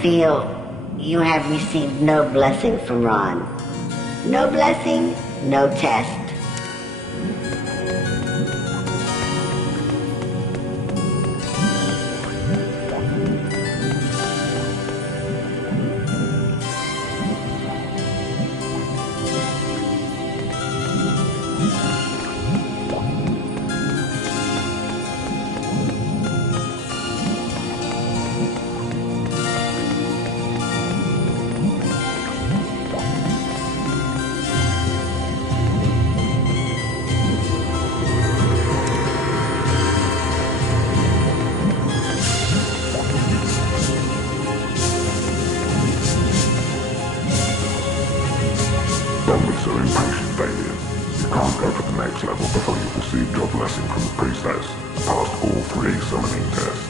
feel you have received no blessing from Ron. No blessing, no test. Don't be so impatient, Damien. You can't go for the next level before you've received your blessing from the priestess and passed all 3 summoning tests.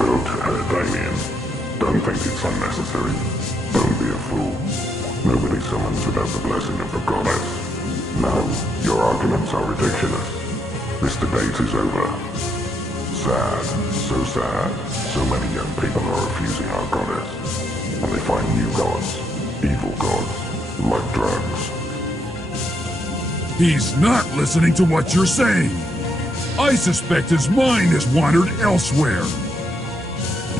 Go to her, Damien. Don't think it's unnecessary. Don't be a fool. Nobody summons without the blessing of the goddess. No, your arguments are ridiculous. This debate is over. Sad, so sad. So many young people are refusing our goddess. And they find new gods, evil gods. Like drugs. He's not listening to what you're saying. I suspect his mind has wandered elsewhere.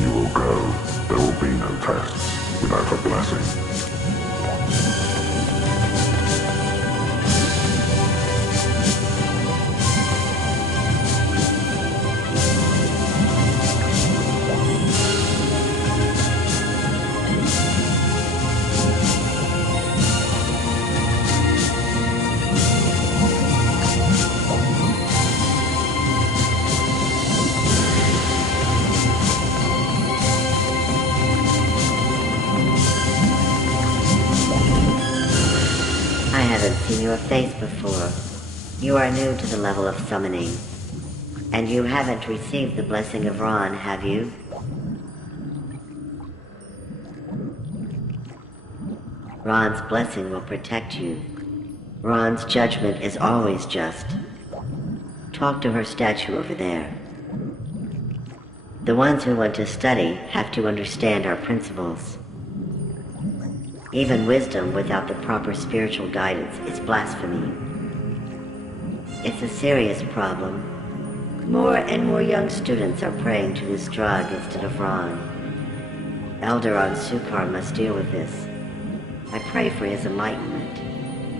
You will go. There will be no tests without a blessing. I haven't seen your face before. You are new to the level of summoning. And you haven't received the blessing of Ron, have you? Ron's blessing will protect you. Ron's judgment is always just. Talk to her statue over there. The ones who want to study have to understand our principles. Even wisdom without the proper spiritual guidance is blasphemy. It's a serious problem. More and more young students are praying to this drug instead of Ron. Elder on Sukar must deal with this. I pray for his enlightenment.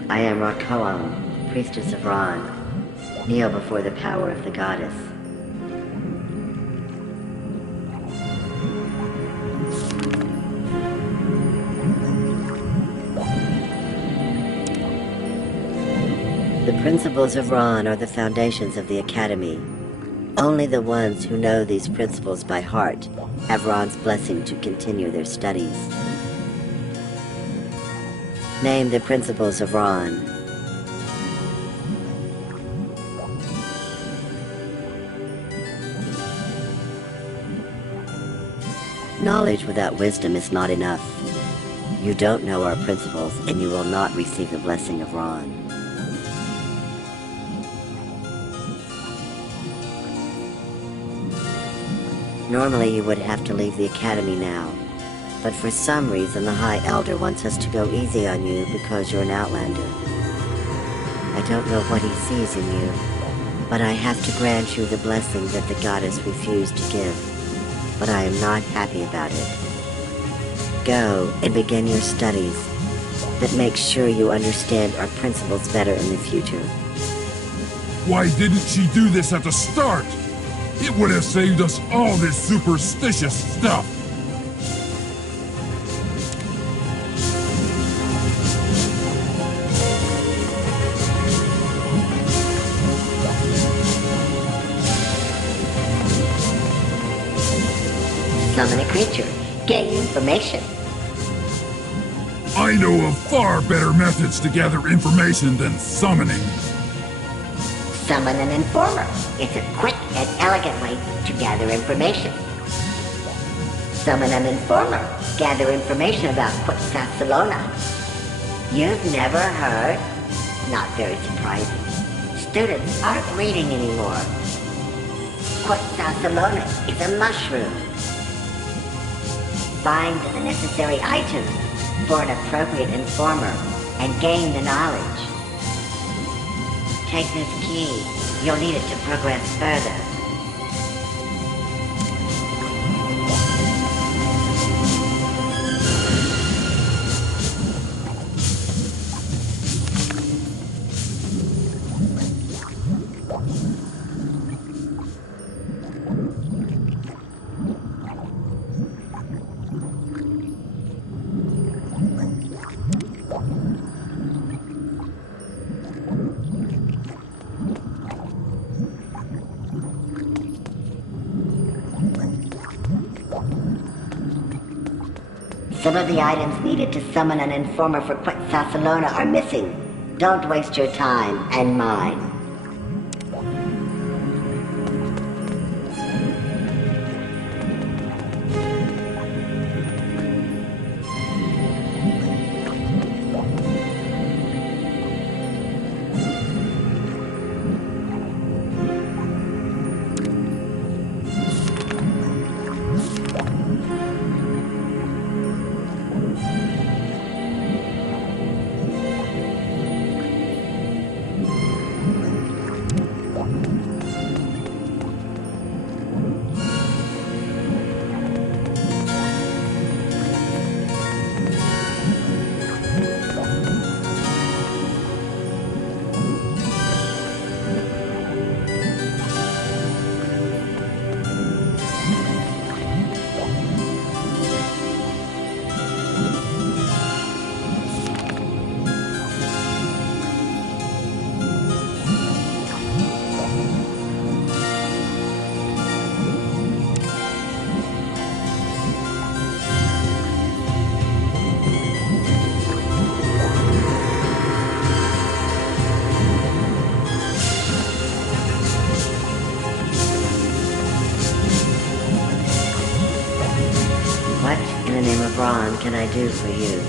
I am Rakoam, priestess of Ron. Kneel before the power of the goddess. The principles of Ron are the foundations of the Academy. Only the ones who know these principles by heart have Ron's blessing to continue their studies. Name the principles of Ron. Knowledge without wisdom is not enough. You don't know our principles, and you will not receive the blessing of Ron. Normally you would have to leave the Academy now, but for some reason the High Elder wants us to go easy on you because you're an Outlander. I don't know what he sees in you, but I have to grant you the blessing that the goddess refused to give, but I am not happy about it. Go and begin your studies, but make sure you understand our principles better in the future. Why didn't she do this at the start? It would have saved us all this superstitious stuff. Summon a creature. Gain information. I know of far better methods to gather information than summoning. Summon an informer. It's a quick and elegant way to gather information. Summon an informer. Gather information about Quetzalcoatl. You've never heard? Not very surprising. Students aren't reading anymore. Quetzalcoatl is a mushroom. Find the necessary items for an appropriate informer and gain the knowledge. Take this key. You'll need it to progress further. Some of the items needed to summon an informer for Quetzalcoatl are missing. Don't waste your time and mine. What can I do for you?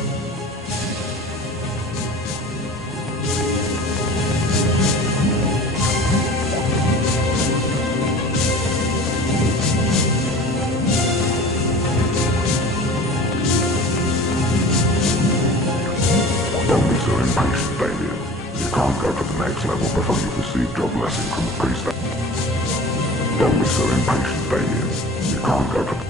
Don't be so impatient, Damien. You can't go to the next level before you've received your blessing from the priest. Don't be so impatient, Damien. You can't go to the...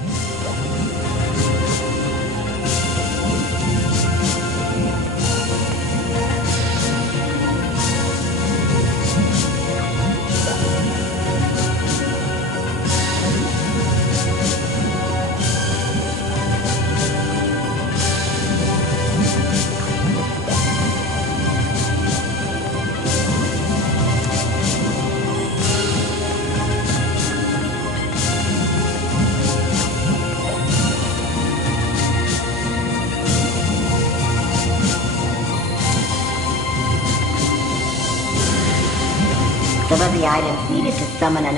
Some of the items needed to summon an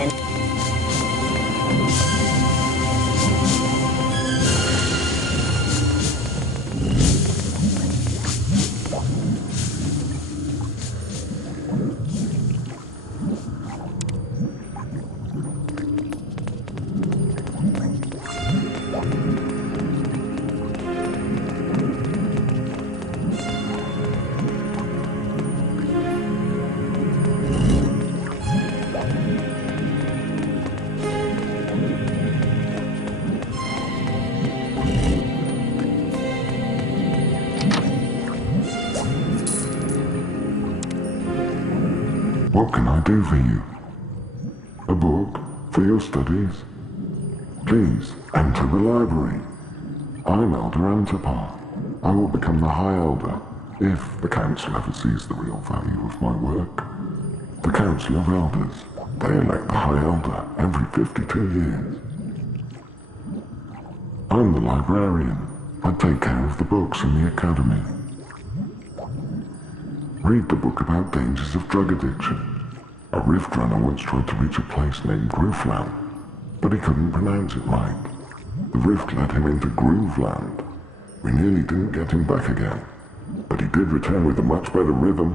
What can I do for you? A book for your studies? Please, enter the library. I'm Elder Antipar. I will become the High Elder if the Council ever sees the real value of my work. The Council of Elders, they elect the High Elder every 52 years. I'm the librarian. I take care of the books in the Academy. Read the book about dangers of drug addiction. A rift runner once tried to reach a place named Groofland, but he couldn't pronounce it right. The rift led him into Grooveland. We nearly didn't get him back again, but he did return with a much better rhythm.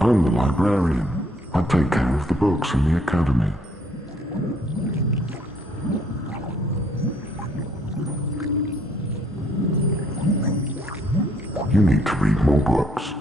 I'm the librarian. I take care of the books in the Academy. You need to read more books.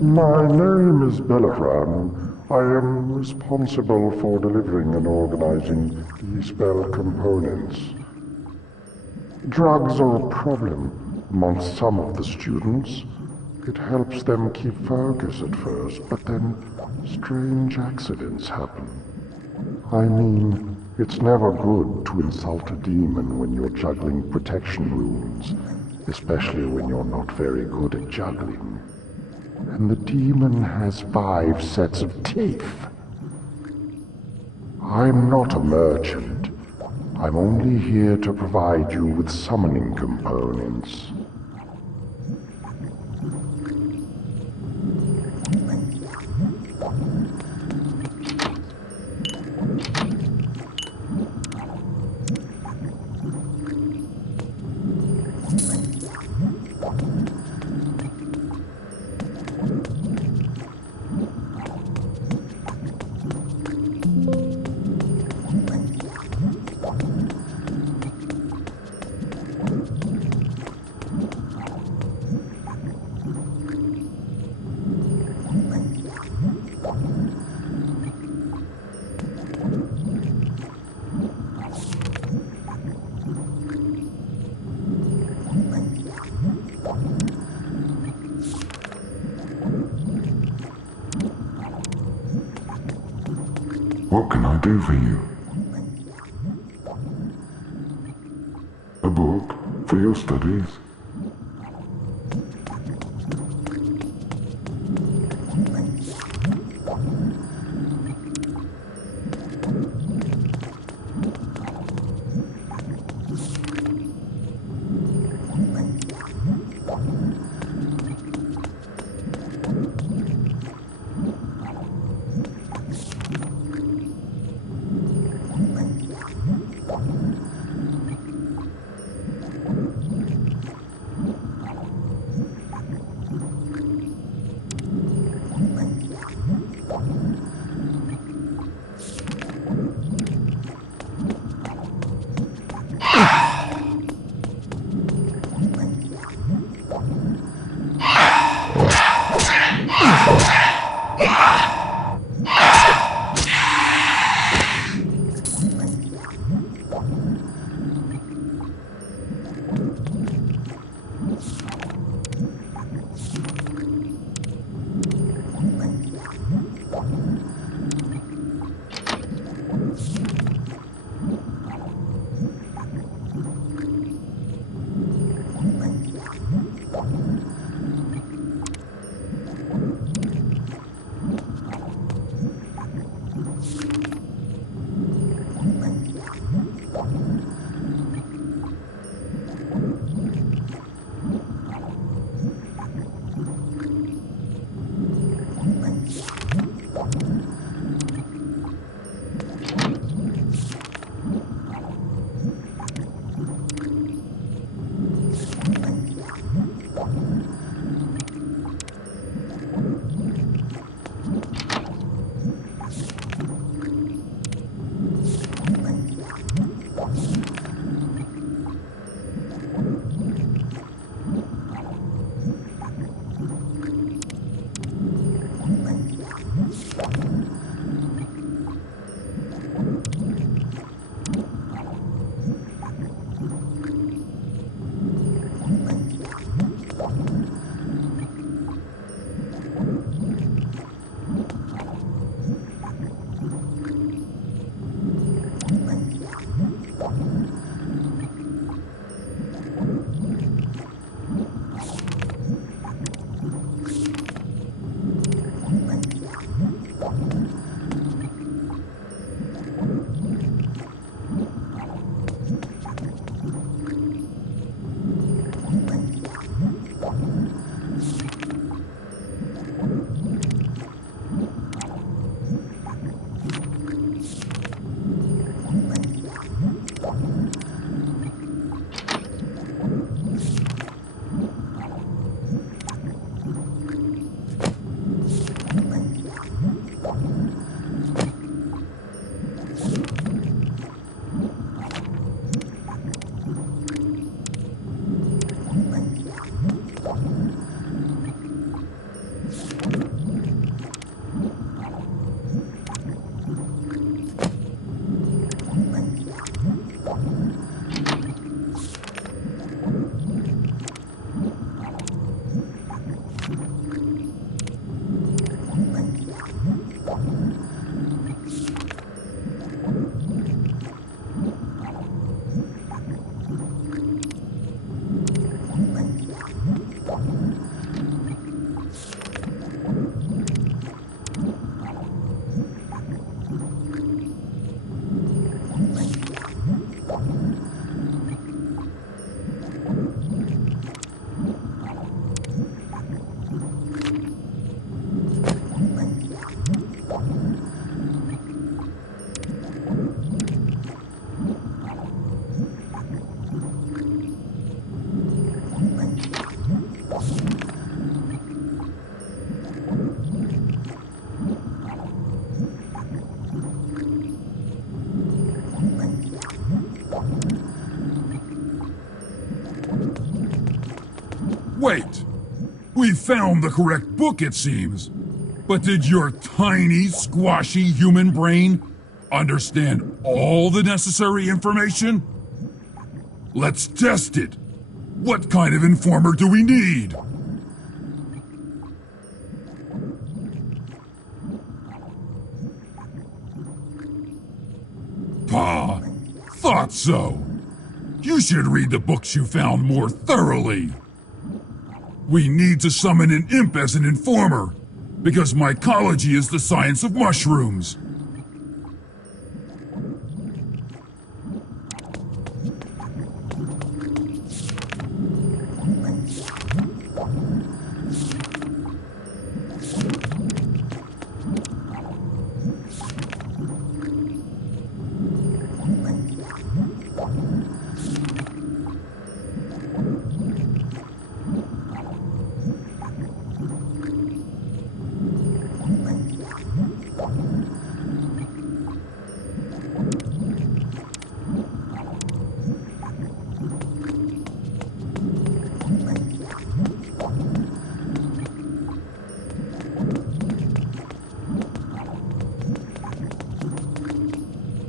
My name is Belleran. I am responsible for delivering and organizing the spell components. Drugs are a problem amongst some of the students. It helps them keep focus at first, but then strange accidents happen. I mean, it's never good to insult a demon when you're juggling protection runes, especially when you're not very good at juggling. And the demon has 5 sets of teeth. I'm not a merchant. I'm only here to provide you with summoning components. What can I do for you? A book for your studies? Wait! We found the correct book, it seems. But did your tiny, squashy human brain understand all the necessary information? Let's test it. What kind of informer do we need? Pa, thought so. You should read the books you found more thoroughly. We need to summon an imp as an informer, because mycology is the science of mushrooms.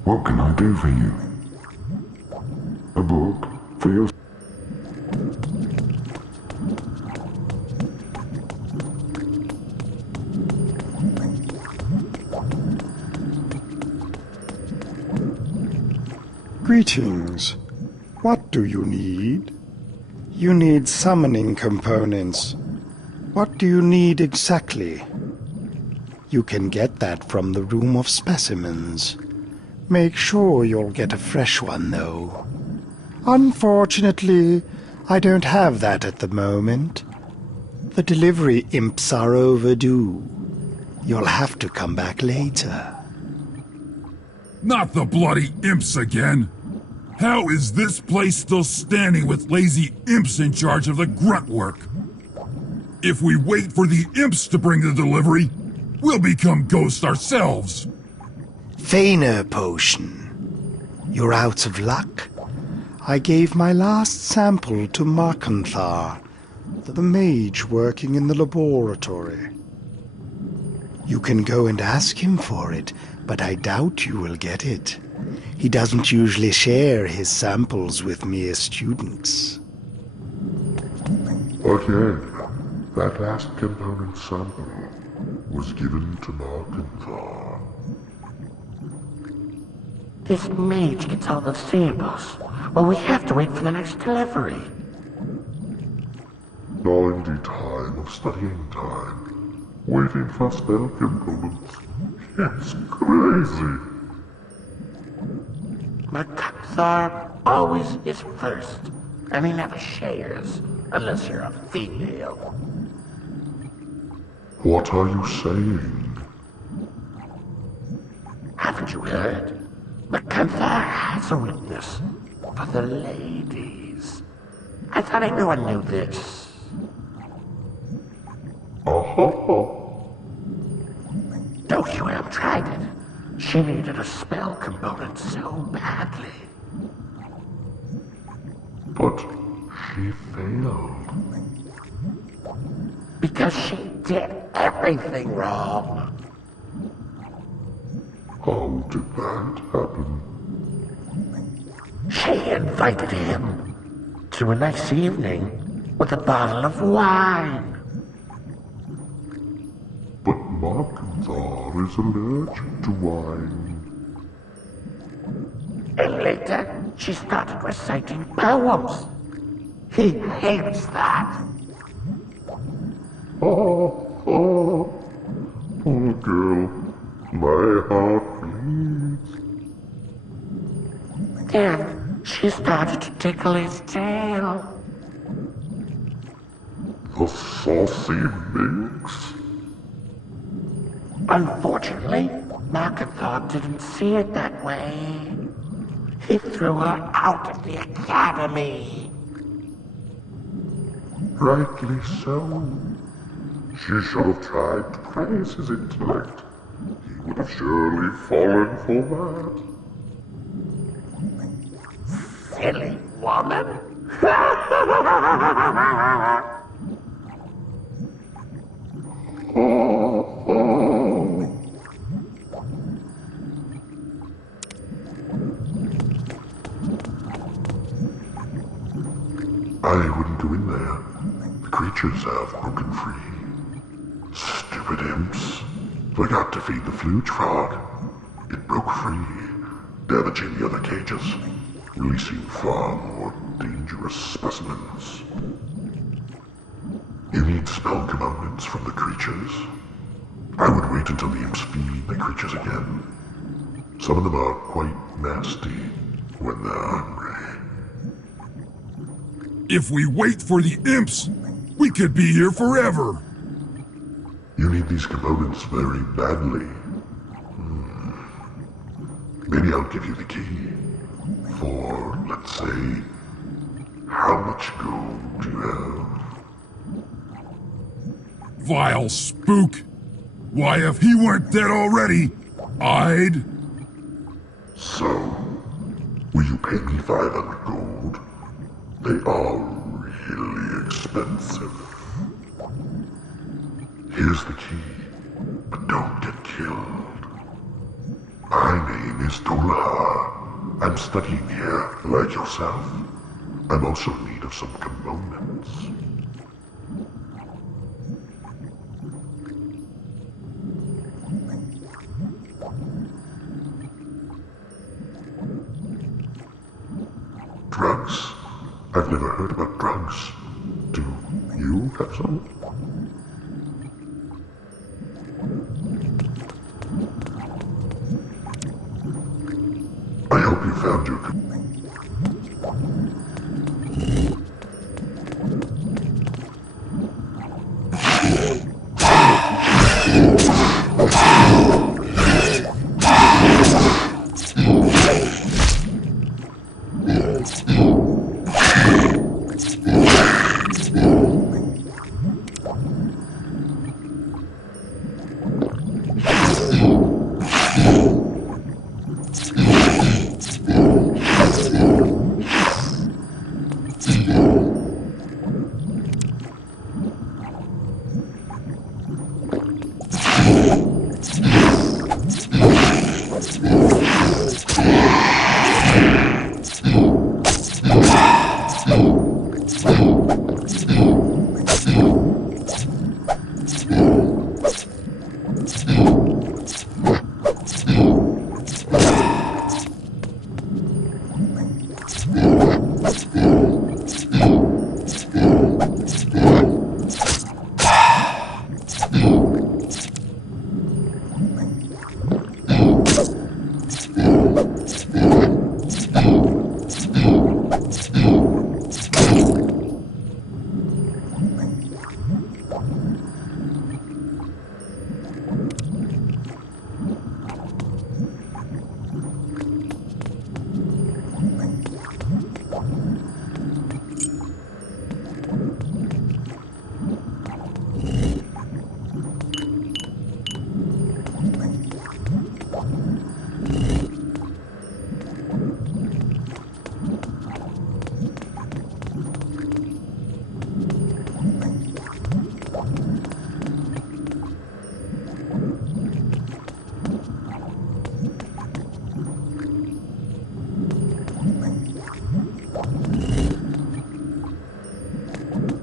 What can I do for you? A book for your... Greetings. What do you need? You need summoning components. What do you need exactly? You can get that from the room of specimens. Make sure you'll get a fresh one, though. Unfortunately, I don't have that at the moment. The delivery imps are overdue. You'll have to come back later. Not the bloody imps again! How is this place still standing with lazy imps in charge of the grunt work? If we wait for the imps to bring the delivery, we'll become ghosts ourselves! Feiner potion. You're out of luck. I gave my last sample to Markanthar, the mage working in the laboratory. You can go and ask him for it, but I doubt you will get it. He doesn't usually share his samples with mere students. Again, that last component sample was given to Markanthar. This mage gets all the samples. Well, we have to wait for the next delivery. 90 time of studying time. Waiting for spell components. It's crazy. Markanthar always is first, and he never shares, unless you're a female. What are you saying? Haven't you heard? Markanthar has a weakness for the ladies. I thought everyone knew this. Don't you have tried it? She needed a spell component so badly. But she failed. Because she did everything wrong. How did that happen? She invited him to a nice evening with a bottle of wine. But Markanthar is allergic to wine. And later, she started reciting poems. He hates that. Poor girl. My heart bleeds. Then she started to tickle his tail. The saucy minx. Unfortunately, Markanthar didn't see it that way. He threw her out of the academy. Rightly so. She should have tried to praise his intellect. He would have surely fallen for that. Silly woman. creatures have broken free. Stupid imps. Forgot to feed the flute frog. It broke free, damaging the other cages, releasing far more dangerous specimens. You need spell commandments from the creatures. I would wait until the imps feed the creatures again. Some of them are quite nasty when they're hungry. If we wait for the imps, we could be here forever. You need these components very badly. Maybe I'll give you the key. For, let's say, how much gold do you have? Vile spook! Why, if he weren't dead already, I'd... So, will you pay me 500 gold? They are really expensive. Here's the key, but don't get killed. My name is Dolahar. I'm studying here, like yourself. I'm also in need of some components. Drugs? I've never heard about drugs. Do you have some? I hope you found your...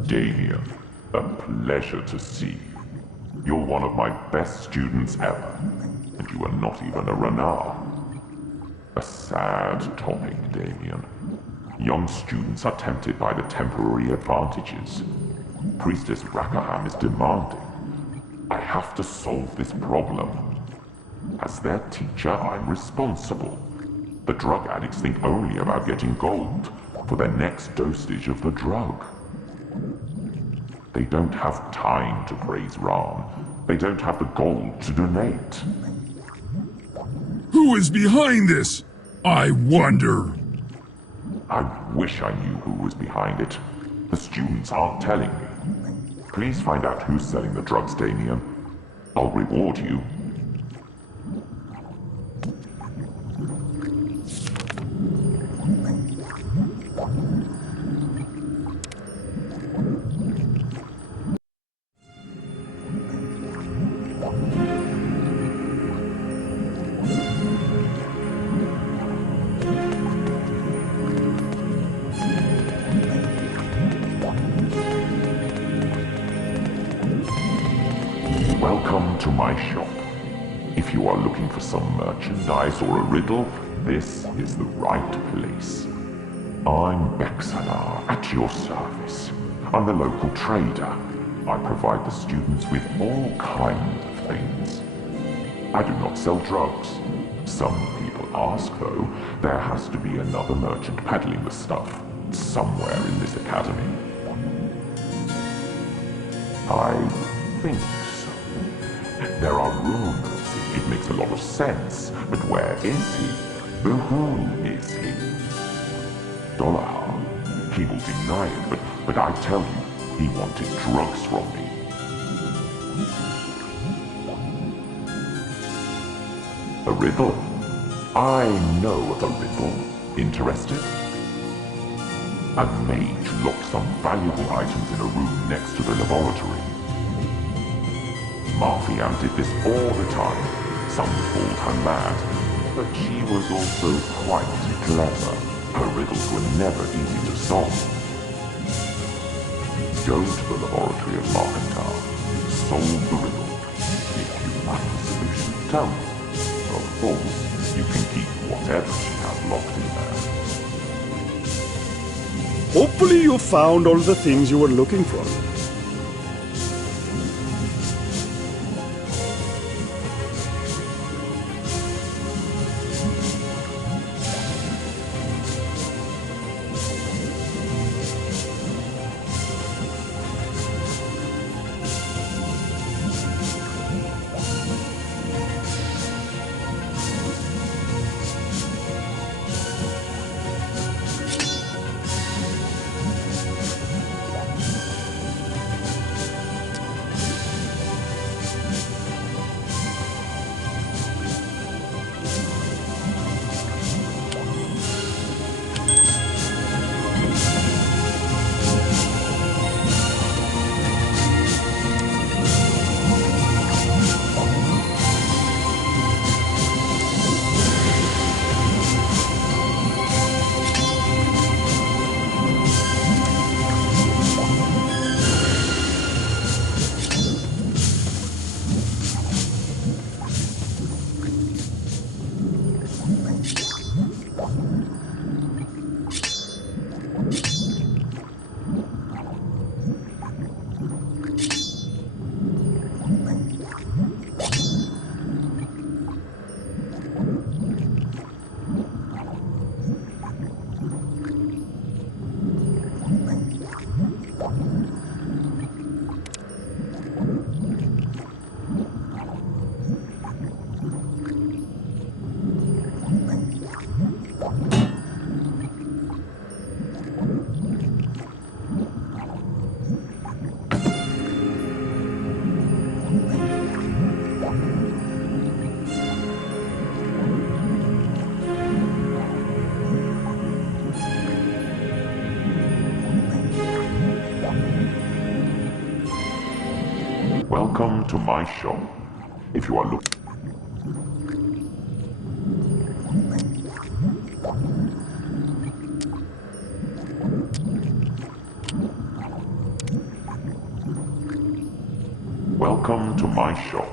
Damien, a pleasure to see you. You're one of my best students ever, and you are not even a Renar. A sad topic, Damien. Young students are tempted by the temporary advantages. Priestess Rakaham is demanding. I have to solve this problem. As their teacher, I'm responsible. The drug addicts think only about getting gold for their next dosage of the drug. They don't have time to praise Ram. They don't have the gold to donate. Who is behind this? I wonder. I wish I knew who was behind it. The students aren't telling me. Please find out who's selling the drugs, Damien. I'll reward you. Welcome to my shop. If you are looking for some merchandise or a riddle, this is the right place. I'm Bexalar, at your service. I'm the local trader. I provide the students with all kinds of things. I do not sell drugs. Some people ask, though. There has to be another merchant peddling the stuff somewhere in this academy. I think so. There are rumors. It makes a lot of sense. But where is he? Who is he? Dolahar. He will deny it, but I tell you, he wanted drugs from me. A riddle? I know of a riddle. Interested? A mage locked some valuable items in a room next to the laboratory. Marfiam did this all the time. Some called her mad, but she was also quite clever. Her riddles were never easy to solve. Go to the laboratory of Markantar. Solve the riddle. If you lack the solution, tell me. Of course, you can keep whatever she has locked in there. Hopefully you found all the things you were looking for. Welcome to my shop. If you are looking... Welcome to my shop.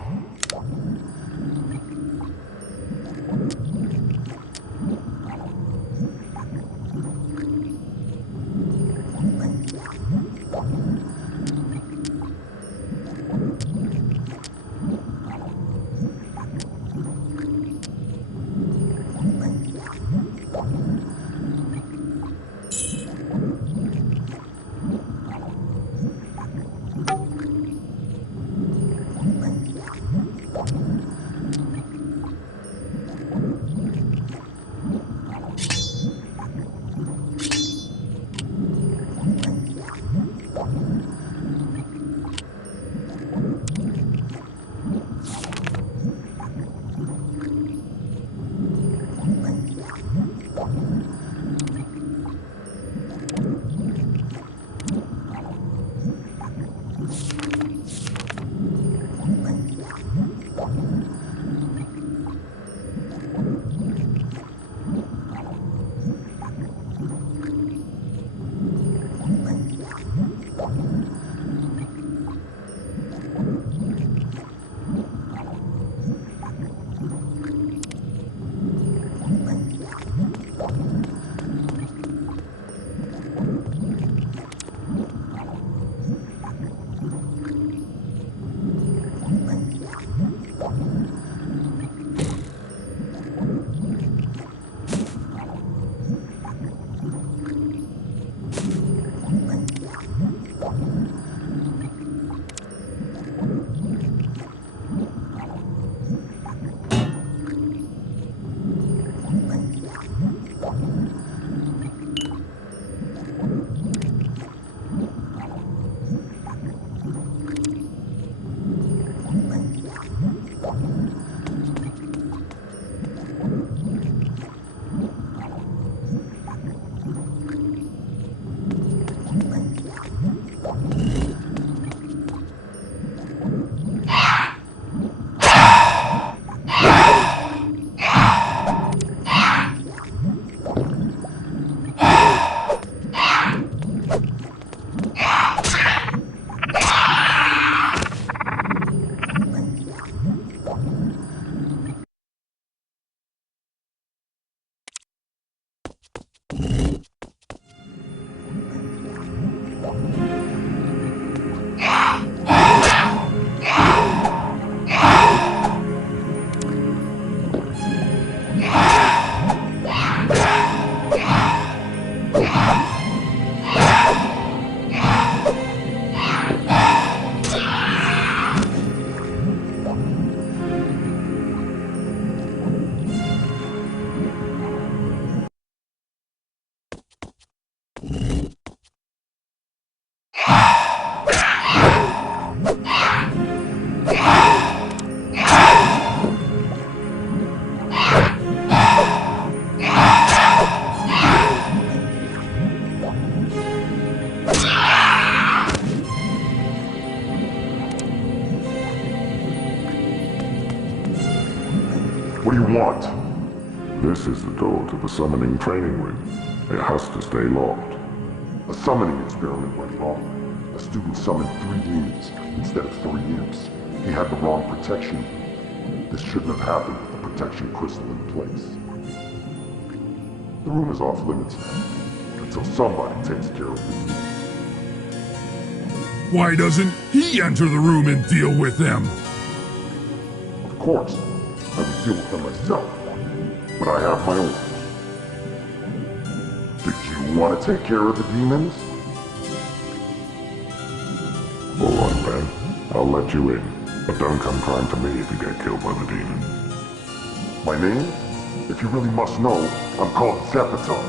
What do you want? This is the door to the summoning training room. It has to stay locked. A summoning experiment went wrong. A student summoned 3 demons instead of 3 imps. He had the wrong protection. This shouldn't have happened with the protection crystal in place. The room is off limits now, until somebody takes care of the demons. Why doesn't he enter the room and deal with them? Of course, I would deal with them myself, but I have my orders. Did you want to take care of the demons? Alright then, I'll let you in, but don't come crying to me if you get killed by the demons. My name? If you really must know, I'm called Zephytar.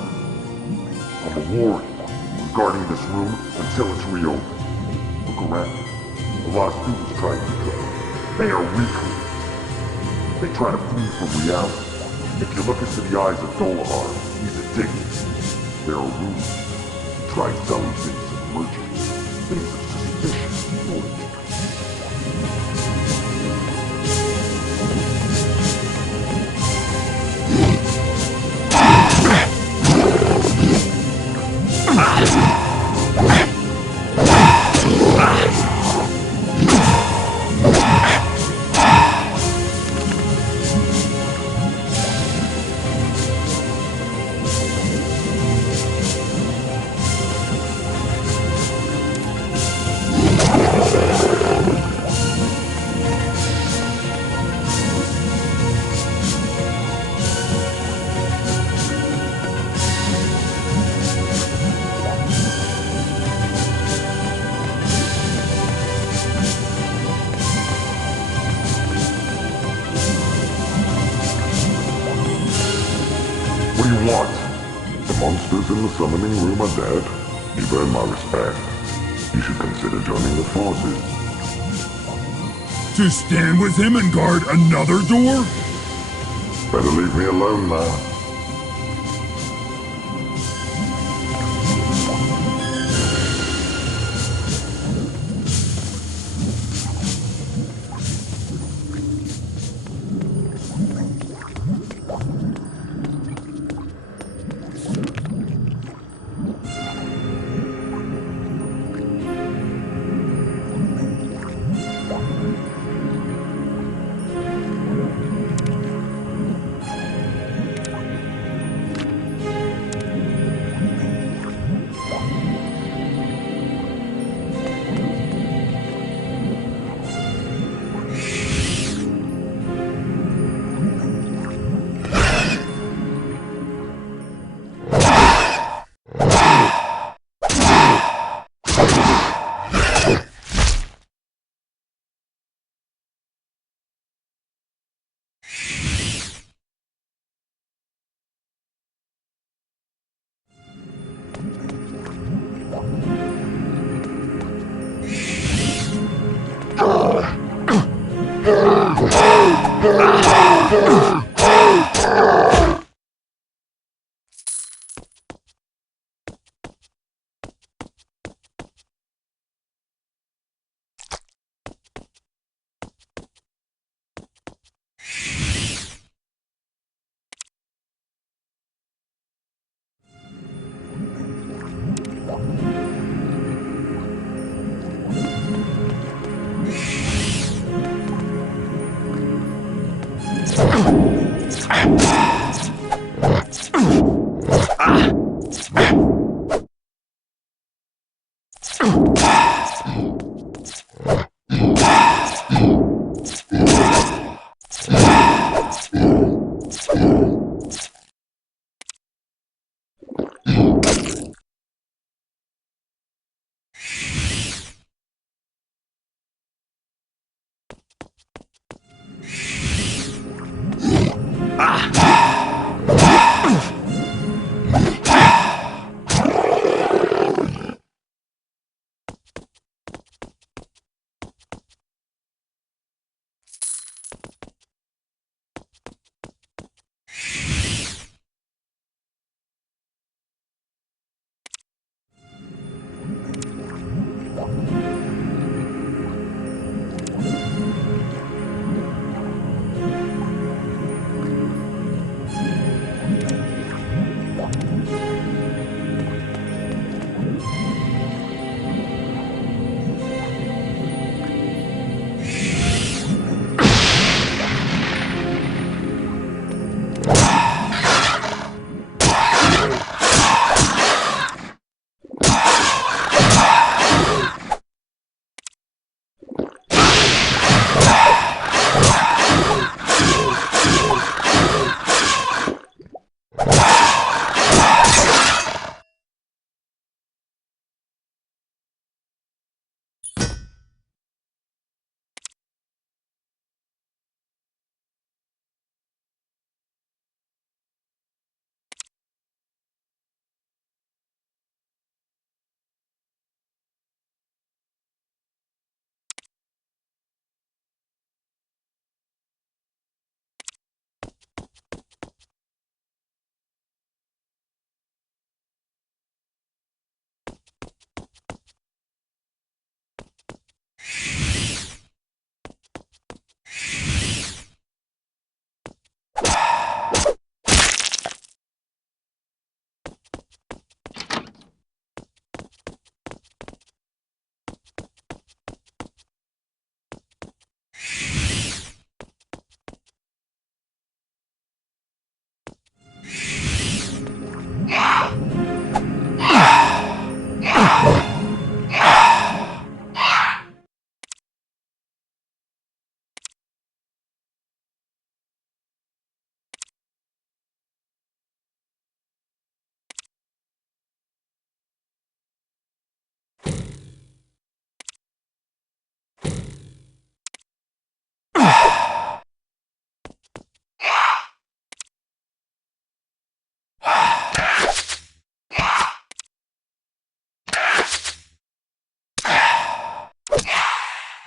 I'm a warrior. I'm guarding this room until it's reopened. Look around. A lot of students try to get it. They are weaklings. They try to flee from reality. If you look into the eyes of Dolahar, he's indignant. There are rumors. He tried selling things to the merchants. Things of suspicious origin. What do you want? The monsters in the summoning room are dead. You've earned my respect. You should consider joining the forces. To stand with him and guard another door? Better leave me alone now.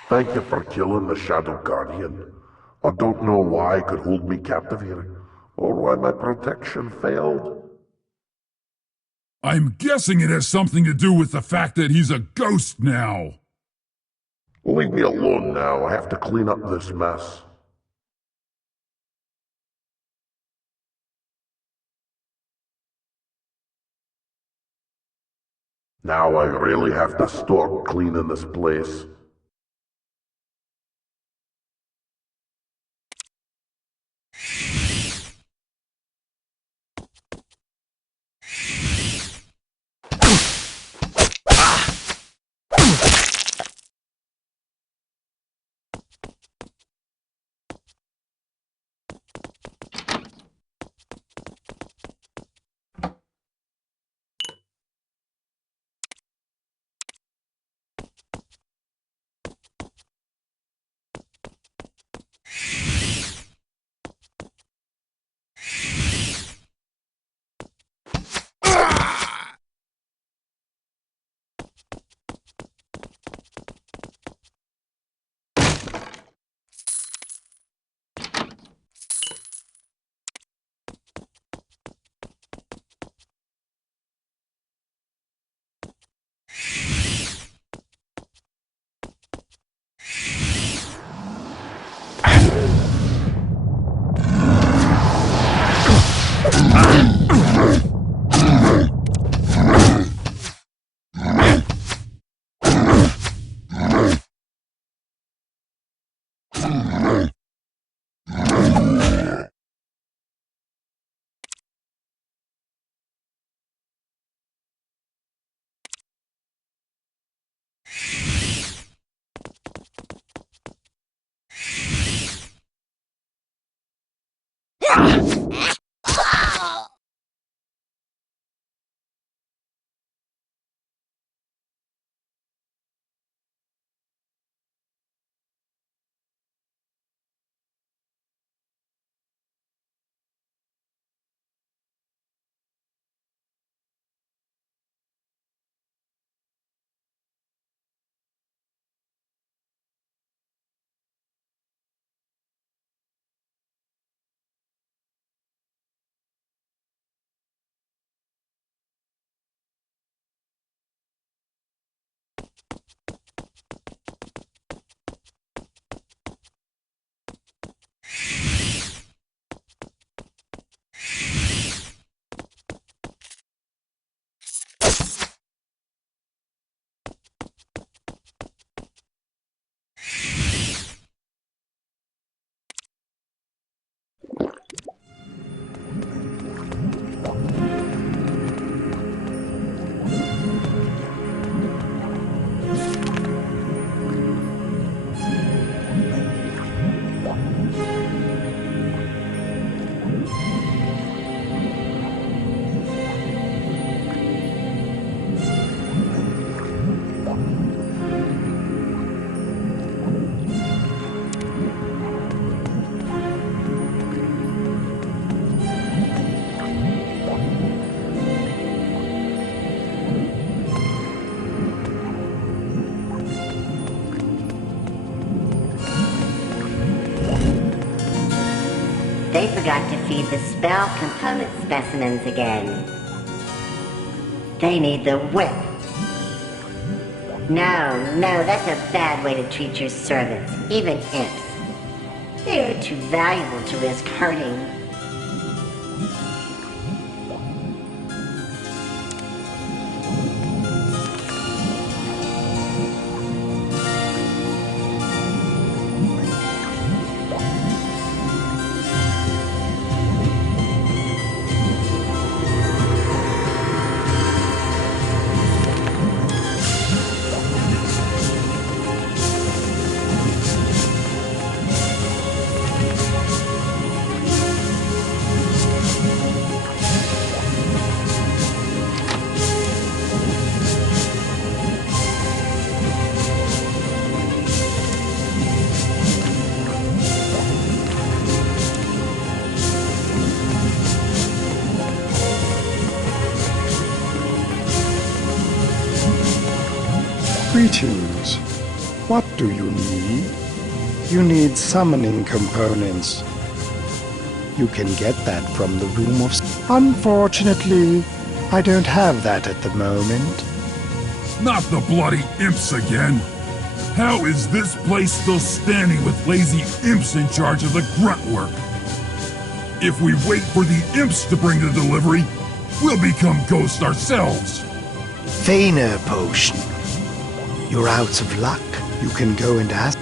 Thank you for killing the Shadow Guardian. I don't know why could hold me captive here, or why my protection failed. I'm guessing it has something to do with the fact that he's a ghost now. Leave me alone now. I have to clean up this mess. Now I really have to start cleaning this place. They forgot to feed the spell component specimens again. They need the whip. No, that's a bad way to treat your servants, even imps. They are too valuable to risk hurting. Greetings. What do you need? You need summoning components. You can get that from the Room of... Unfortunately, I don't have that at the moment. Not the bloody imps again! How is this place still standing with lazy imps in charge of the grunt work? If we wait for the imps to bring the delivery, we'll become ghosts ourselves! Feiner potion. You're out of luck. You can go and ask...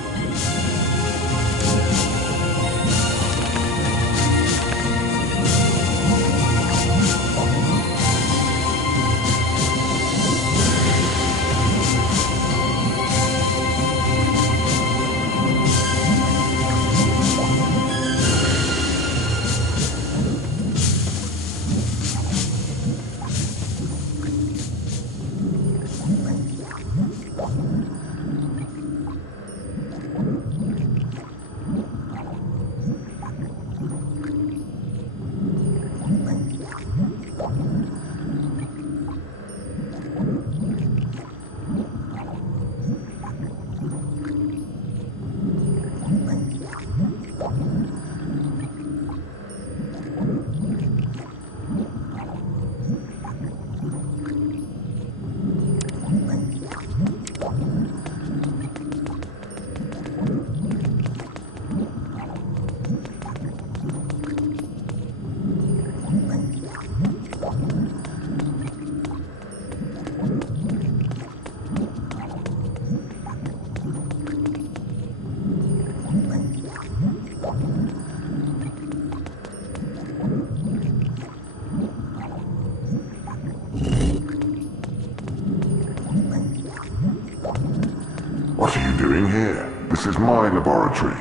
What are you doing here? This is my laboratory.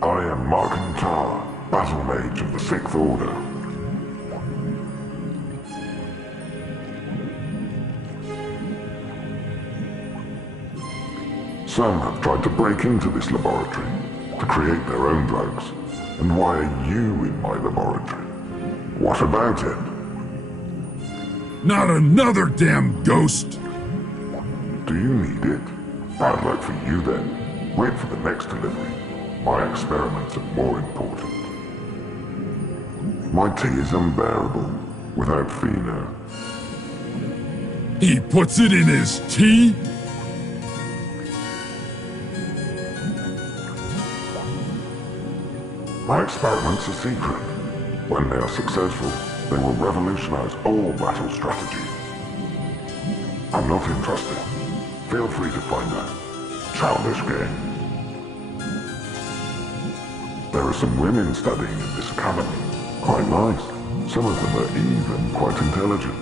I am Markantar, Battle Mage of the Sixth Order. Some have tried to break into this laboratory to create their own drugs. And why are you in my laboratory? What about it? Not another damn ghost! Do you need it? Bad luck for you then. Wait for the next delivery. My experiments are more important. My tea is unbearable without Feiner. He puts it in his tea? My experiments are secret. When they are successful, they will revolutionize all battle strategies. I'm not interested. Feel free to find out. Childish game. There are some women studying in this academy. Quite nice. Some of them are even quite intelligent.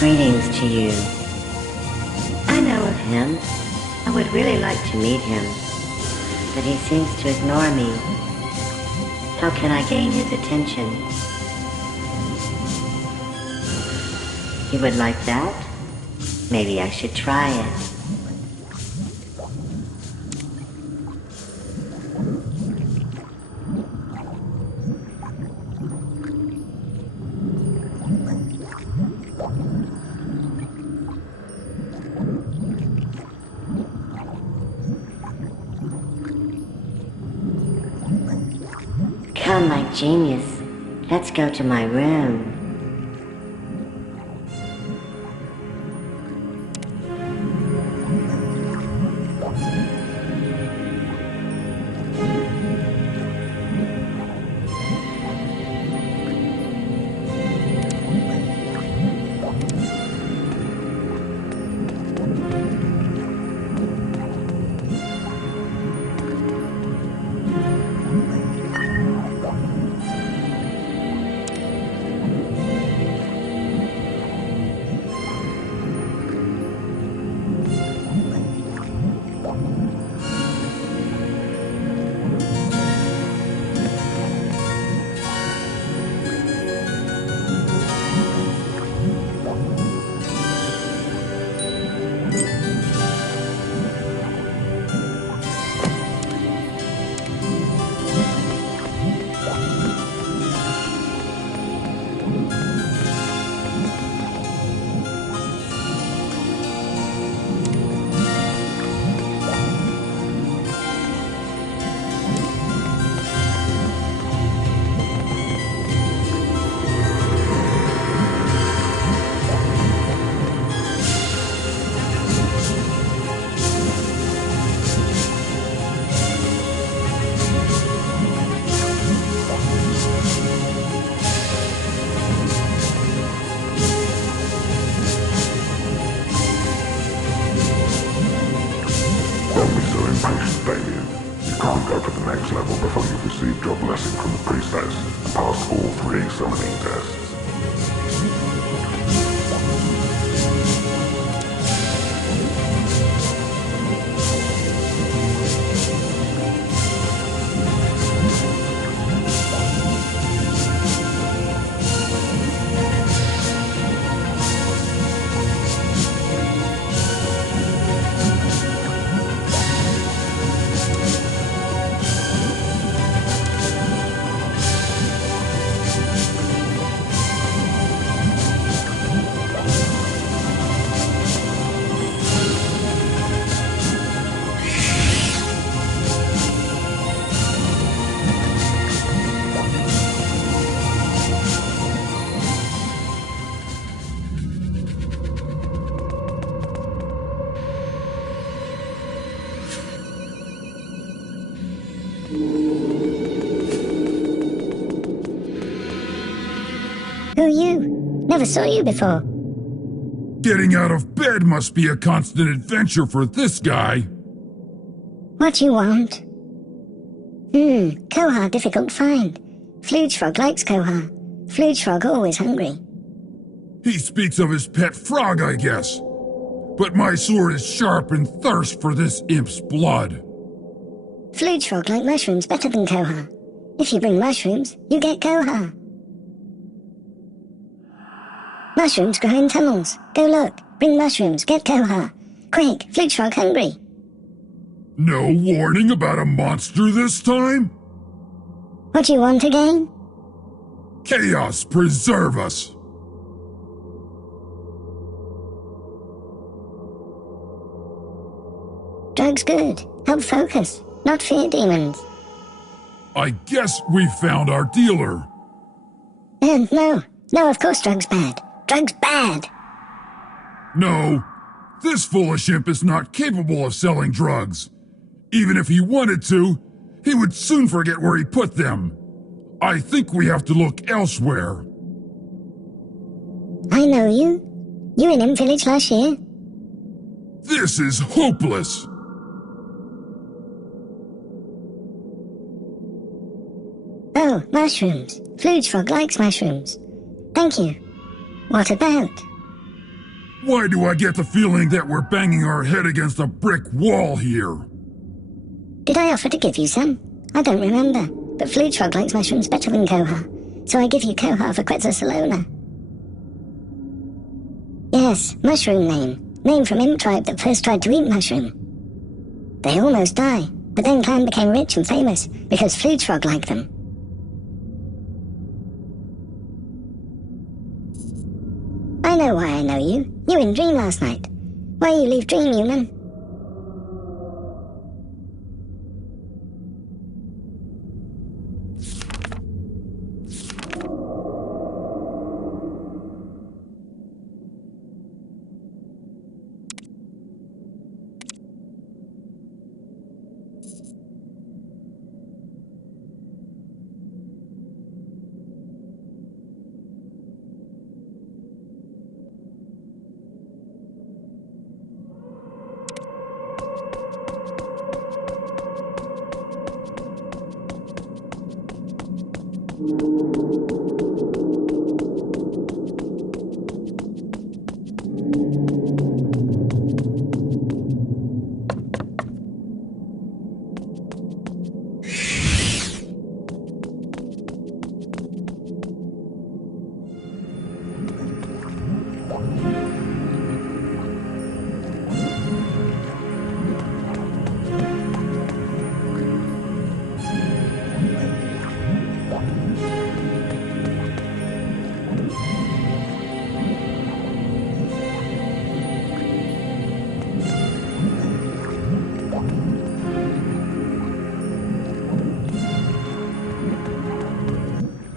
Greetings to you. I know of him. I would really like to meet him, but he seems to ignore me. How can I gain his attention? You would like that? Maybe I should try it. sound like genius. Let's go to my room. Don't be so impatient, Damien. You can't go to the next level before you've received your blessing from the priestess and passed all 3 summoning tests. Who are you? Never saw you before. Getting out of bed must be a constant adventure for this guy. What you want? Kohar difficult find. Fluge Frog likes Kohar. Fluge Frog always hungry. He speaks of his pet frog, I guess. But my sword is sharp and thirst for this imp's blood. Fluge Frog like mushrooms better than Kohar. If you bring mushrooms, you get Kohar. Mushrooms grow in tunnels. Go look. Bring mushrooms. Get Kohar. Quick, Fluge Frog hungry. No warning about a monster this time? What you want again? Chaos preserve us! Drugs good. Help focus. Not fear demons. I guess we found our dealer. No, of course drugs bad. Drugs bad. No, this foolish imp is not capable of selling drugs. Even if he wanted to, he would soon forget where he put them. I think we have to look elsewhere. I know you. You in Imp Village last year? This is hopeless! Oh, mushrooms. Fluge Frog likes mushrooms. Thank you. What about? Why do I get the feeling that we're banging our head against a brick wall here? Did I offer to give you some? I don't remember, but Fluge Frog likes mushrooms better than Kohar, so I give you Kohar for Quetzal Salona. Yes, mushroom name. Name from Imp tribe that first tried to eat mushroom. They almost die, but then clan became rich and famous because Fluge Frog liked them. I know why I know you. You in Dream last night. Why you leave Dream, human?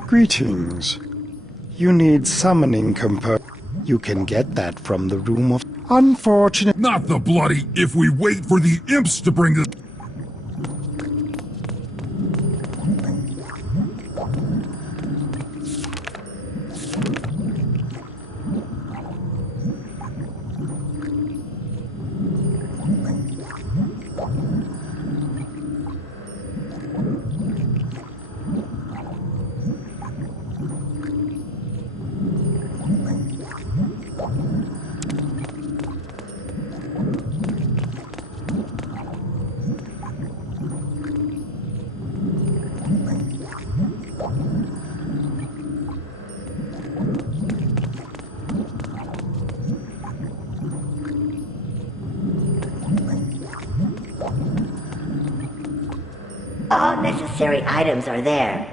Greetings. You need summoning component. You can get that from the room of... Unfortunate... Not the bloody if we wait for the imps to bring the... All necessary items are there.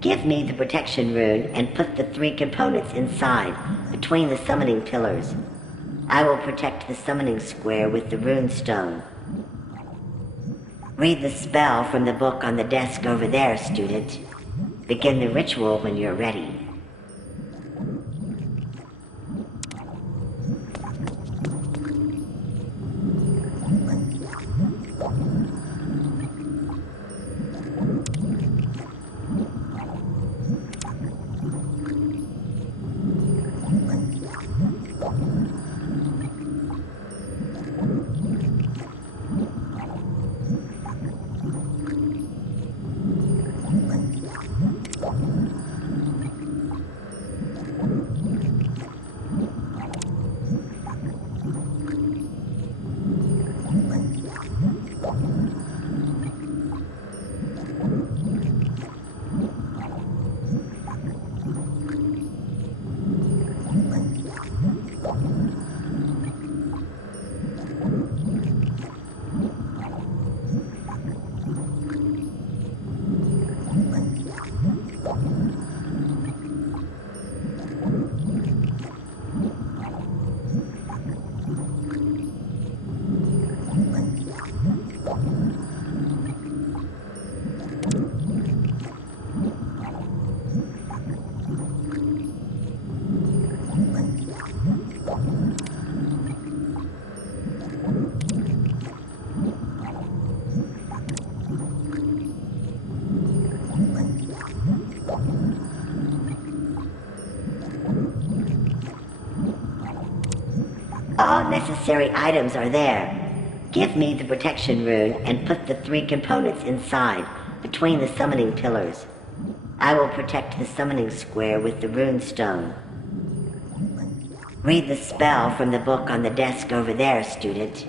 Give me the protection rune and put the 3 components inside, between the summoning pillars. I will protect the summoning square with the rune stone. Read the spell from the book on the desk over there, student. Begin the ritual when you're ready. All necessary items are there. Give me the protection rune and put the 3 components inside, between the summoning pillars. I will protect the summoning square with the rune stone. Read the spell from the book on the desk over there, student.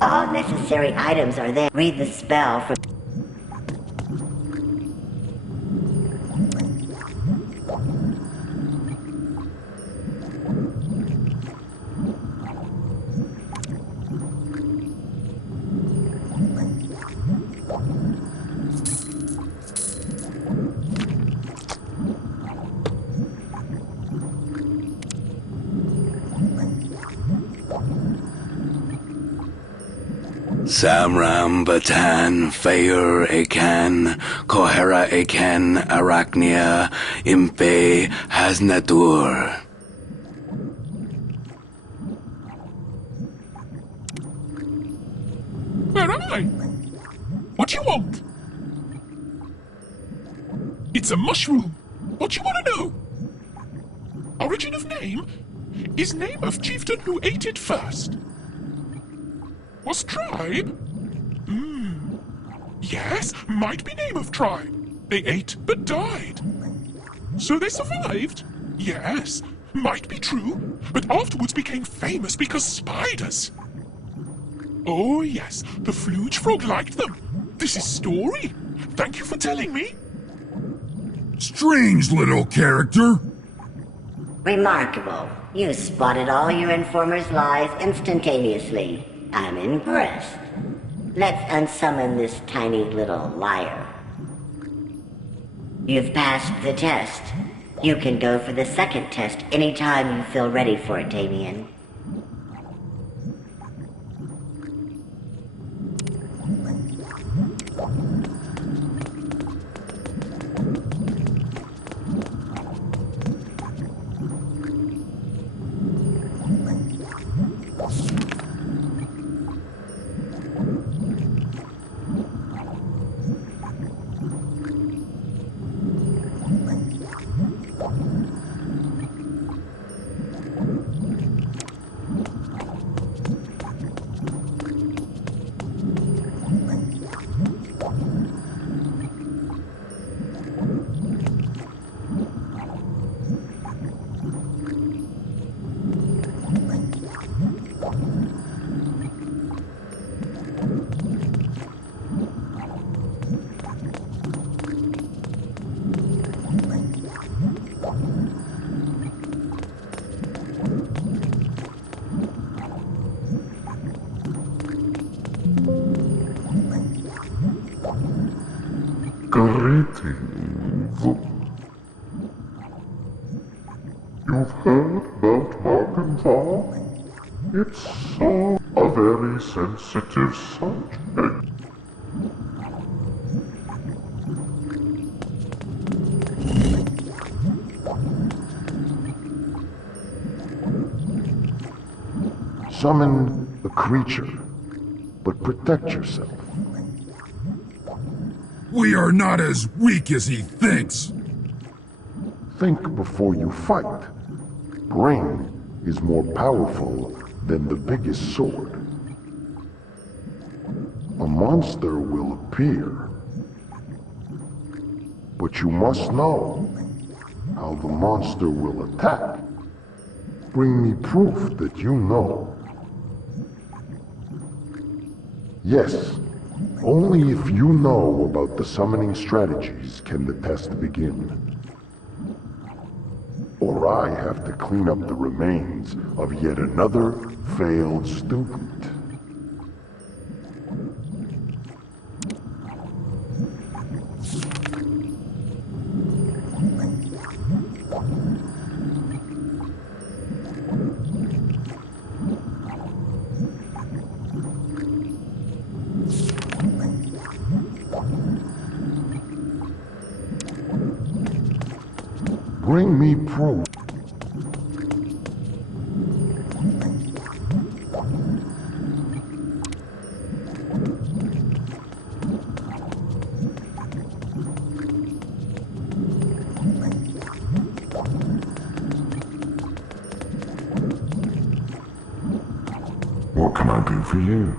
All necessary items are there. Read the spell for... Samram Batan Fayer Ekan Kohera Eken Arachnia Impe Hasnatur. Where am I? What do you want? It's a mushroom. What do you want to know? Origin of name? Is name of chieftain who ate it first. Was tribe? Yes, might be name of tribe. They ate but died. So they survived? Yes, might be true, but afterwards became famous because spiders. Oh yes, the Fluge Frog liked them. This is story. Thank you for telling me. Strange little character. Remarkable. You spotted all your informer's lies instantaneously. I'm impressed. Let's unsummon this tiny little liar. You've passed the test. You can go for the second test anytime you feel ready for it, Damien. Greetings. You've heard about Markenthal? It's so a very sensitive subject. Summon the creature, but protect yourself. We are not as weak as he thinks. Think before you fight. Brain is more powerful than the biggest sword. A monster will appear, but you must know how the monster will attack. Bring me proof that you know. Yes, only if you know about the summoning strategies can the test begin. Or I have to clean up the remains of yet another failed student. Bring me proof. What can I do for you?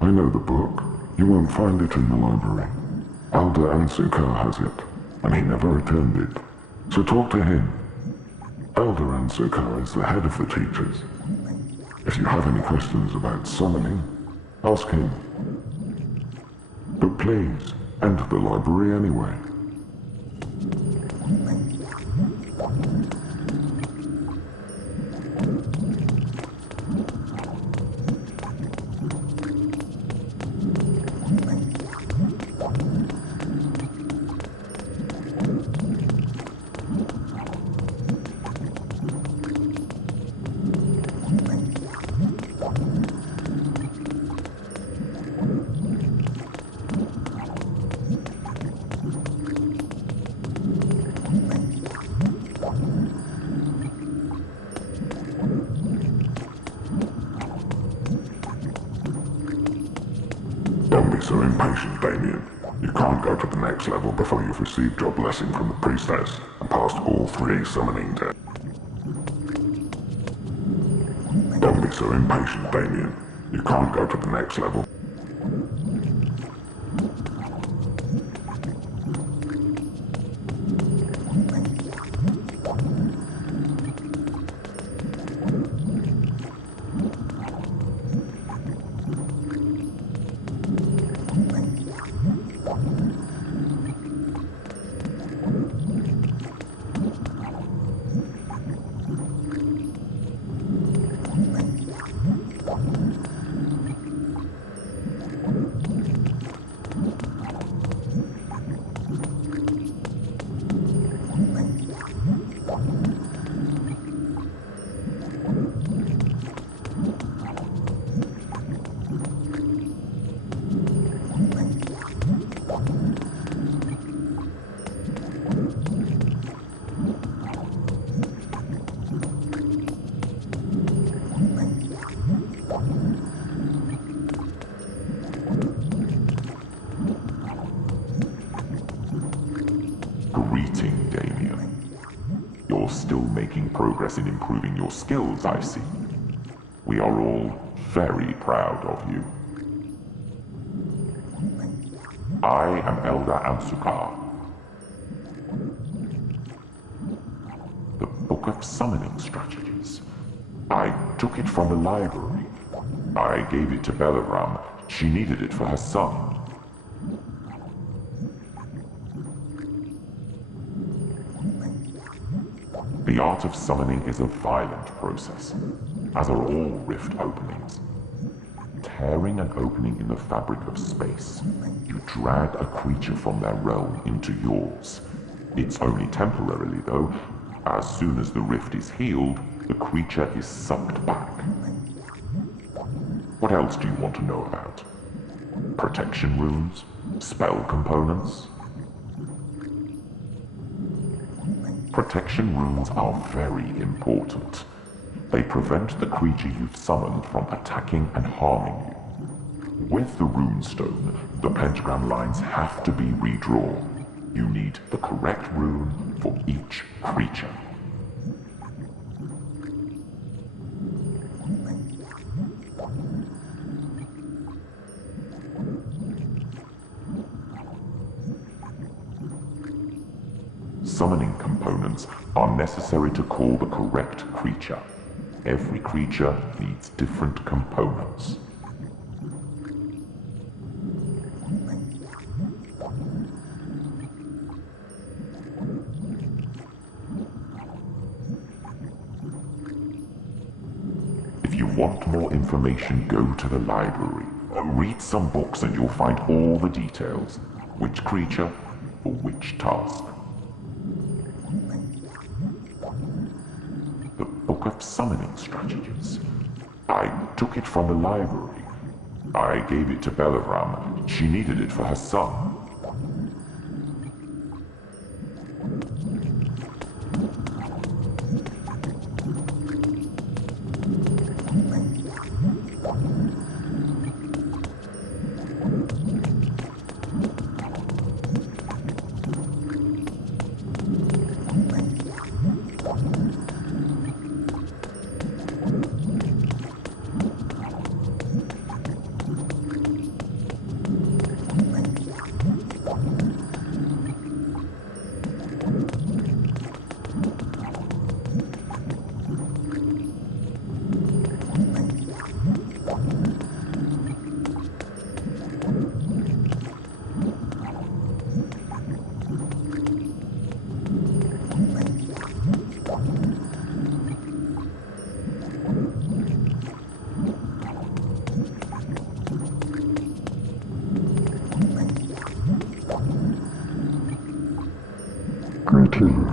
I know the book. You won't find it in the library. Elder Ansukar has it, and he never returned it. So talk to him. Elder Ansukar is the head of the teachers. If you have any questions about summoning, Ask him. But please, enter the library anyway. Don't be so impatient, Damien. You can't go to the next level before you've received your blessing from the priestess and passed all 3 summoning tests. Don't be so impatient, Damien. You can't go to the next level. Greeting, Damien. You're still making progress in improving your skills, I see. We are all very proud of you. I am Elder Ansukar. The Book of Summoning Strategies. I took it from the library. I gave it to Belaram. She needed it for her son. The art of summoning is a violent process, as are all rift openings. Tearing an opening in the fabric of space, you drag a creature from their realm into yours. It's only temporarily, though. As soon as the rift is healed, the creature is sucked back. What else do you want to know about? Protection runes? Spell components? Protection runes are very important. They prevent the creature you've summoned from attacking and harming you. With the runestone, the pentagram lines have to be redrawn. You need the correct rune for each creature. Summoning components are necessary to call the correct creature. Every creature needs different components. If you want more information, go to the library. Read some books and you'll find all the details. Which creature for which task. The Book of Summoning Strategies. I took it from the library. I gave it to Belaram. She needed it for her son.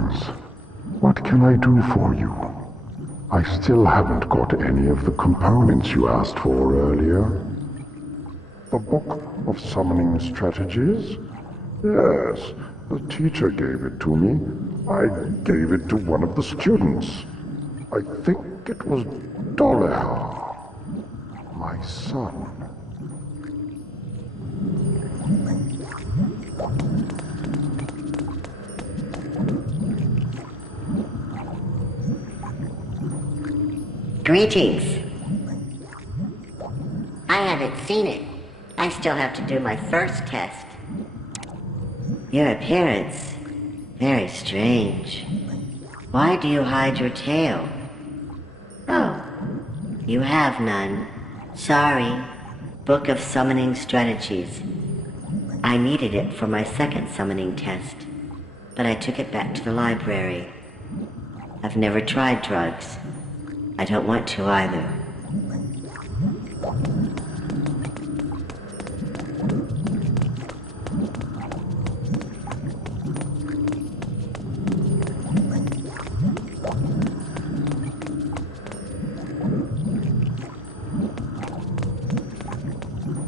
Greetings. What can I do for you? I still haven't got any of the components you asked for earlier. The Book of Summoning Strategies? Yes, the teacher gave it to me. I gave it to one of the students. I think it was Dolehar, my son. Greetings. I haven't seen it. I still have to do my first test. Your appearance, very strange. Why do you hide your tail? Oh, you have none. Sorry. Book of Summoning Strategies. I needed it for my second summoning test, but I took it back to the library. I've never tried drugs. I don't want to either.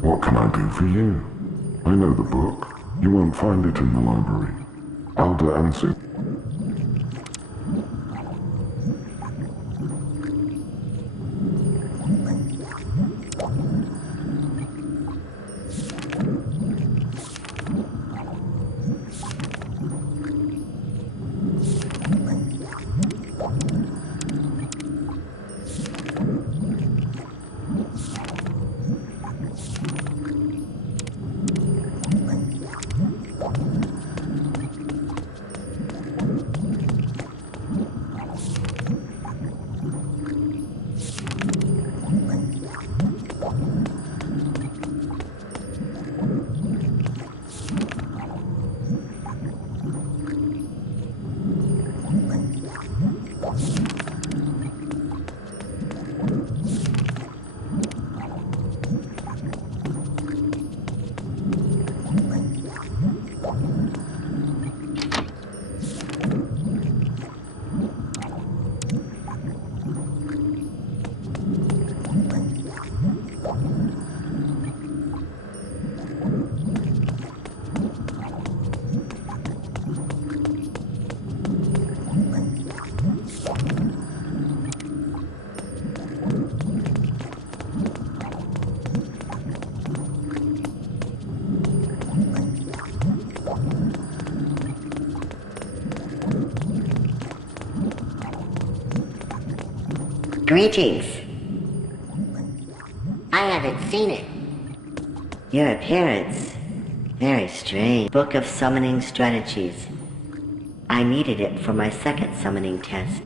What can I do for you? I know the book. You won't find it in the library. Alda Ansu. Greetings. I haven't seen it. Your appearance, very strange. Book of Summoning Strategies. I needed it for my second summoning test.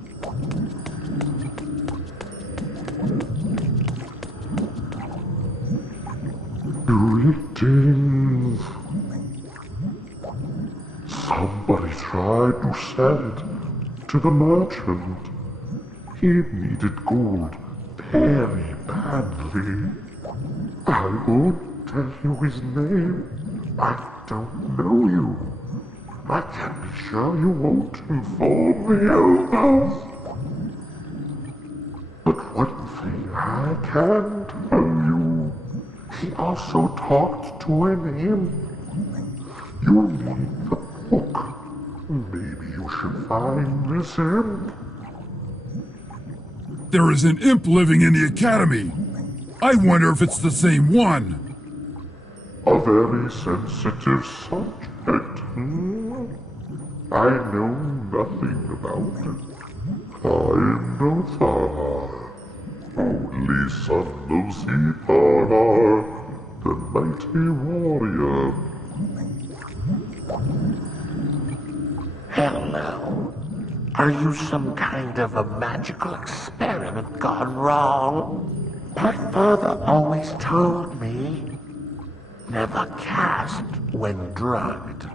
Greetings. Somebody tried to sell it to the merchant. He needed gold very badly. I won't tell you his name. I don't know you. I can be sure you won't inform the elders. But one thing I can tell you, he also talked to an imp. You need the book. Maybe you should find this imp. There is an imp living in the academy. I wonder if it's the same one. A very sensitive subject, I know nothing about it. I'm no Thar. Only son of Zithar, the mighty warrior. Hello. Are you some kind of a magical experiment gone wrong? My father always told me, never cast when drugged.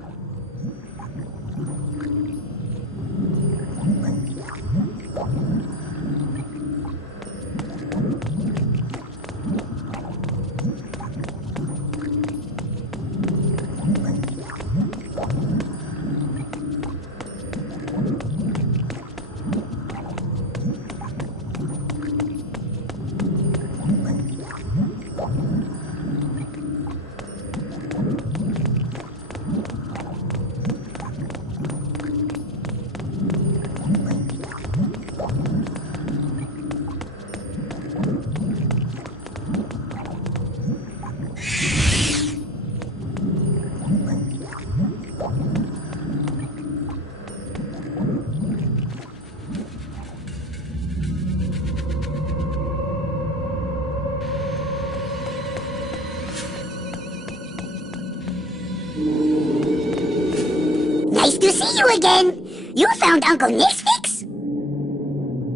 Nice to see you again. You found Uncle Nick's fix?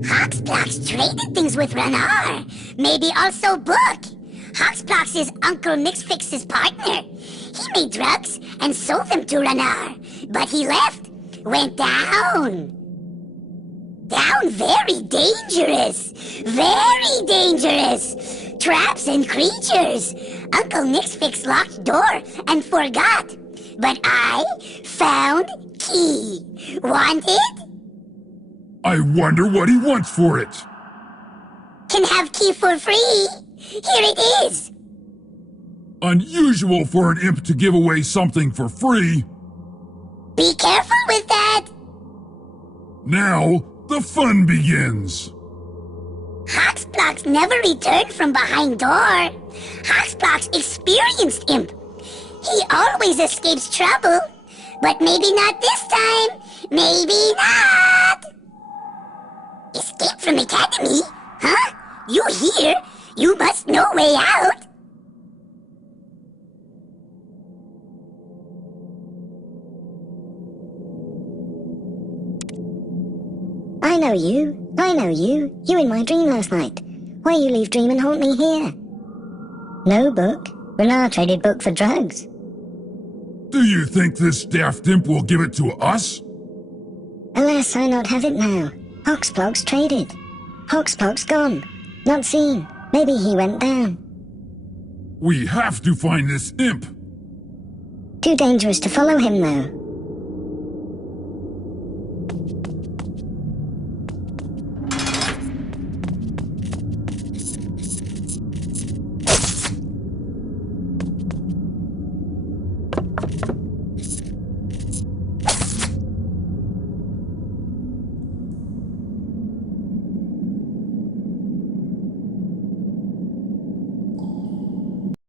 Hoxplox traded things with Ranar. Maybe also Book. Hoxplox is Uncle Mixfix's partner. He made drugs and sold them to Ranar. But he left. Went down. Down very dangerous. Very dangerous. Traps and creatures. Uncle Mixfix locked door and forgot. But I found key. Want it? I wonder what he wants for it. Can have key for free. Here it is. Unusual for an imp to give away something for free. Be careful with that. Now, the fun begins. Hoxplox never returned from behind door. Hoxplox experienced imp. He always escapes trouble. But maybe not this time. Maybe not. Escape from Academy? Huh? You here? You must know way out. I know you. I know you. You in my dream last night. Why you leave dream and haunt me here? No Book. Renar traded Book for drugs. Do you think this daft imp will give it to us? Alas, I not have it now. Hoxplox traded. Hoxplox gone. Not seen. Maybe he went down. We have to find this imp. Too dangerous to follow him, though.